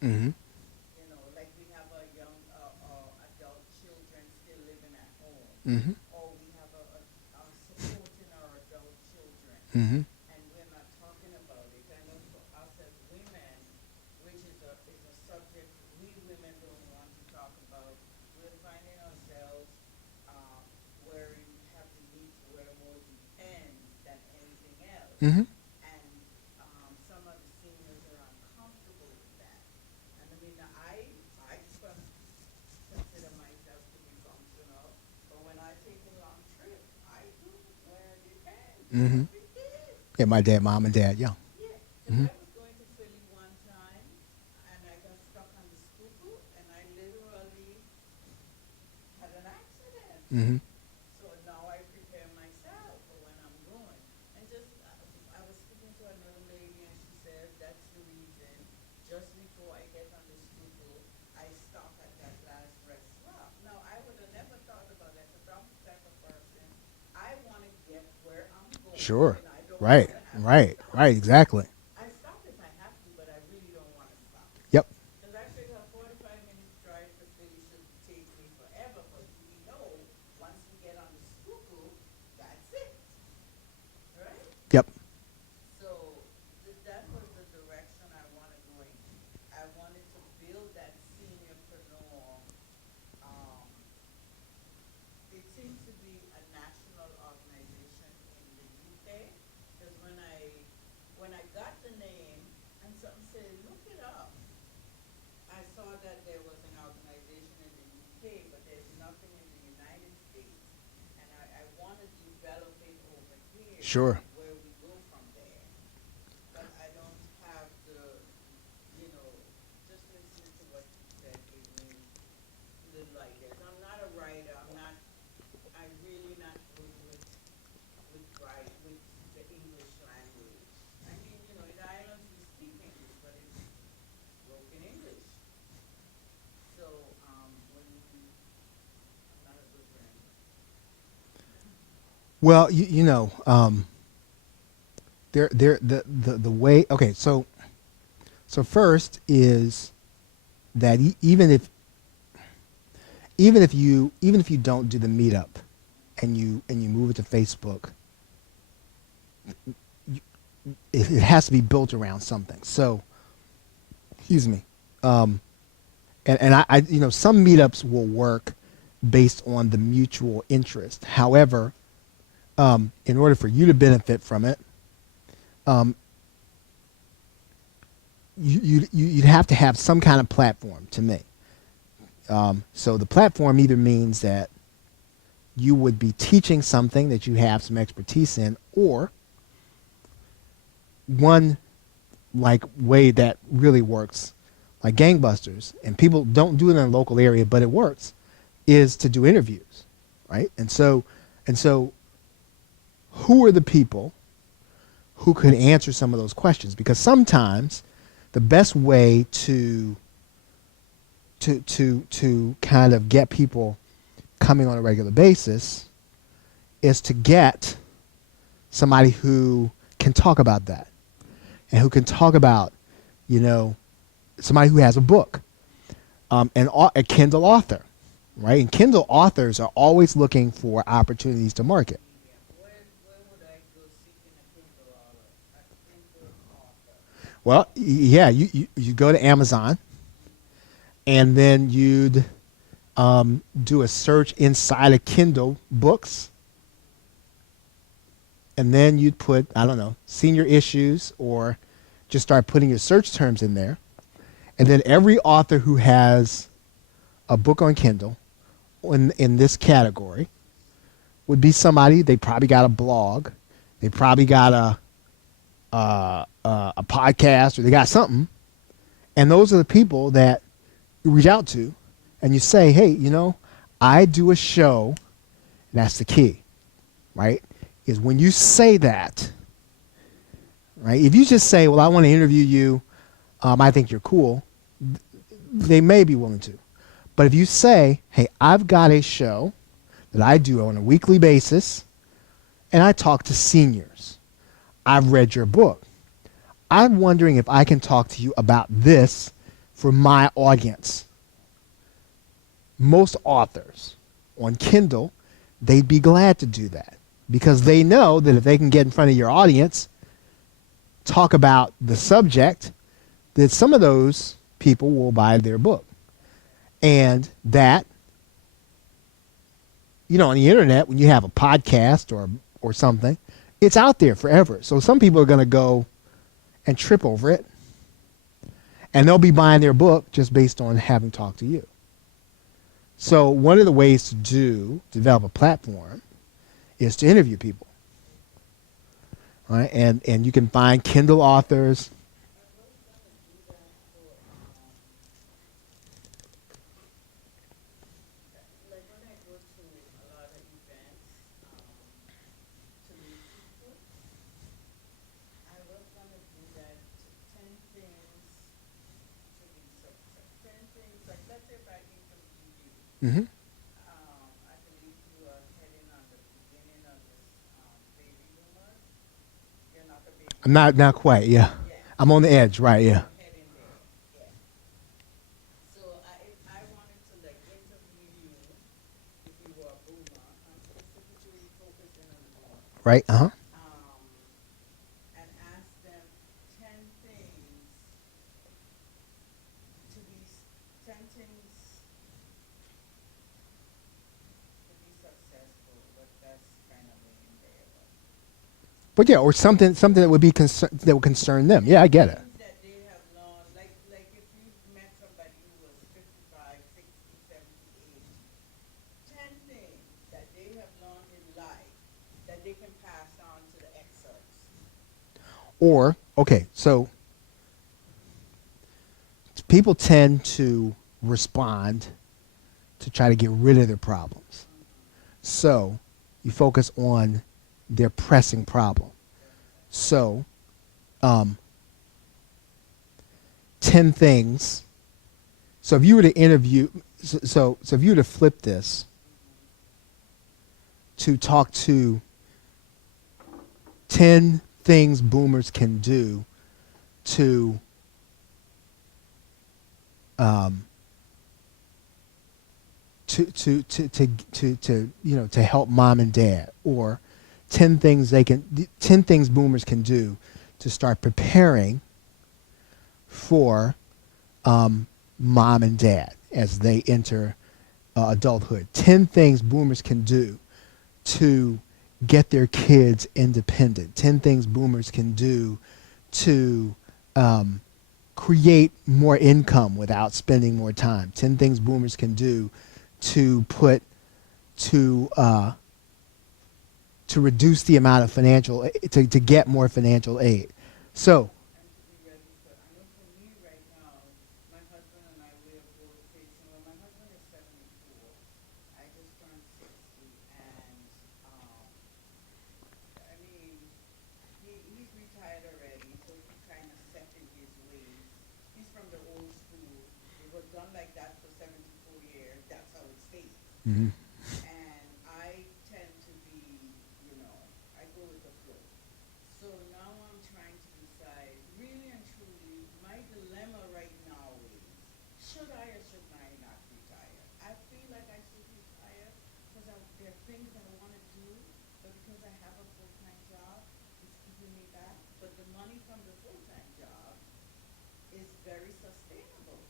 Mm-hmm. You know, like we have a young adult children still living at home, Mm-hmm. or we have a supporting our adult children, Mm-hmm. and we're not talking about it. I know for us as women, which is a subject we women don't want to talk about, we're finding ourselves wearing have the need to wear more depends than anything else, Mm-hmm. and some of the seniors are uncomfortable with that. And I mean, consider myself to be functional, but when I take a long trip, I do wear depends. It's Mm-hmm. a big deal. Yeah, my dad, mom, and dad. Yeah. Yeah, because Mm-hmm. I was going to Philly one time and I got stuck on the schuylkill and I literally had an accident. Mm-hmm. So now I prepare myself for when I'm going. And just, I was speaking to another lady and she said that's the reason just before I get on the schuylkill, I stop at that last rest stop. Now, I would have never thought about that because I'm the type of person, I want to get where I'm going Sure. and I don't Right. want to have to Right. stop. Right. Exactly. I stop if I have to, but I really don't want to stop. Yep. Because I figure a 45 minutes drive to Philly should take me forever, but we know once we get on the Schuylkill, that's it, right? Yep. So that was the direction I wanted going. I wanted to build that seniorpreneur. Um, it seems to be a national organization in the UK because when I got the name and something said look it up, I saw that there was an organization in the UK, but there's nothing in the United States, and I want to develop it over here Sure. where we go from there. But I don't have just listening to what you said gave me little ideas. I'm not a writer. I'm really not good with the English language. I mean, in the islands we speak English, but it's broken English. So, when I'm not a good writer. Well, the way. Okay. So first is that even if you don't do the meetup, and you move it to Facebook, it has to be built around something. So, excuse me. Um, and some meetups will work based on the mutual interest. However, in order for you to benefit from it, um, you'd have to have some kind of platform to me. So the platform either means that you would be teaching something that you have some expertise in, or one like way that really works, like gangbusters, and people don't do it in a local area, but it works, is to do interviews, right? And so, who are the people who could answer some of those questions? Because sometimes the best way to kind of get people coming on a regular basis is to get somebody who can talk about that, and who can talk about, you know, somebody who has a book, a Kindle author, right? And Kindle authors are always looking for opportunities to market. Media. Where would I go seeking a Kindle author? A Kindle author. Well, yeah, you go to Amazon, and then you'd do a search inside of Kindle books, and then you'd put, I don't know, senior issues, or just start putting your search terms in there. And then every author who has a book on Kindle in this category would be somebody, they probably got a blog, they probably got a podcast, or they got something. And those are the people that you reach out to, and you say, hey, I do a show. And that's the key, right? Is when you say that, right? If you just say, well, I want to interview you, I think you're cool, they may be willing to. But if you say, hey, I've got a show that I do on a weekly basis, and I talk to seniors, I've read your book, I'm wondering if I can talk to you about this for my audience. Most authors on Kindle, they'd be glad to do that because they know that if they can get in front of your audience, talk about the subject, that some of those people will buy their book. And that, on the internet, when you have a podcast or something, it's out there forever. So some people are going to go and trip over it, and they'll be buying their book just based on having talked to you. So one of the ways to develop a platform is to interview people. All right? And you can find Kindle authors. Like when I go to a lot of events to meet people, I was gonna do that to 10 things to be success. 10 things, like let's say if I interview you, Mm-hmm. I believe you are heading on the beginning of this baby boomer. You're not a baby I'm not quite, yeah. boomer. Yeah. I'm on the edge, right, yeah. I'm heading there. Yeah. So if I wanted to like interview you, if you were a boomer, I'm specifically focusing on the boomer. Right, uh-huh. And ask them 10 things to be, 10 things to be successful, but that's kind of in there. But yeah, or something that would be that would concern them. Yeah, I get it. Things that they have learned, like if you met somebody who was 55, 60, 70, 80, 10 things that they have learned in life that they can pass on to the excerpts. Or, okay, so people tend to respond to try to get rid of their problems. So you focus on their pressing problem. So 10 things. So if you were to interview, so if you were to flip this to talk to 10 things boomers can do to to help mom and dad, or 10 things boomers can do to start preparing for mom and dad as they enter adulthood. 10 things boomers can do to get their kids independent. 10 things boomers can do to create more income without spending more time. 10 things boomers can do to reduce the amount of to get more financial aid. So And to be ready for, I know for me right now, my husband and I, we are both facing, well, my husband is 74. I just turned 60. And, I mean, he's retired already, so he kind of set in his ways. He's from the old school. It was done like that for 74 years. That's how it stays. mhm. And I tend to be, I go with the flow. So now I'm trying to decide, really and truly, my dilemma right now is, should I or should I not retire? I feel like I should retire because there are things that I want to do, but because I have a full-time job, it's keeping me back. But the money from the full-time job is very sustainable.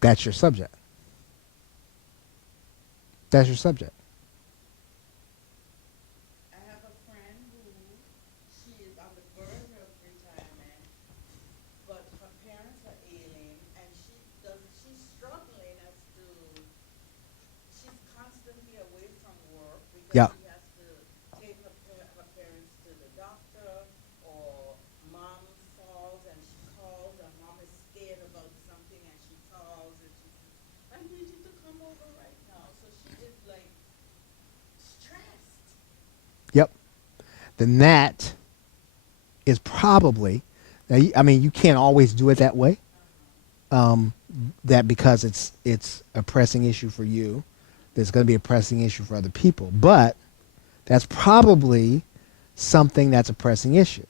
That's your subject. That's your subject. I have a friend who, she is on the verge of retirement, but her parents are ailing, and she's struggling as to, she's constantly away from work because Yeah. she has to take her parents to the doctor, or mom falls and she calls, and mom is scared about something and she calls and she says, I need you to come over right now. So she is like stressed. Yep. Then that is probably, now, I mean, you can't always do it that way. That because it's a pressing issue for you, there's going to be a pressing issue for other people. But that's probably something that's a pressing issue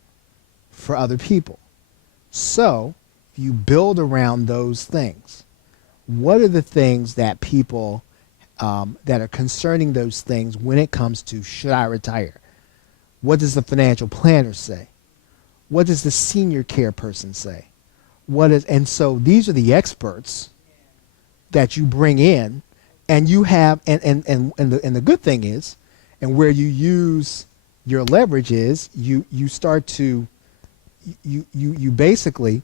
for other people. So you build around those things. What are the things that people that are concerning those things when it comes to should I retire? What does the financial planner say? What does the senior care person say? And so these are the experts that you bring in, and you have and the good thing is, and where you use your leverage is you start to you basically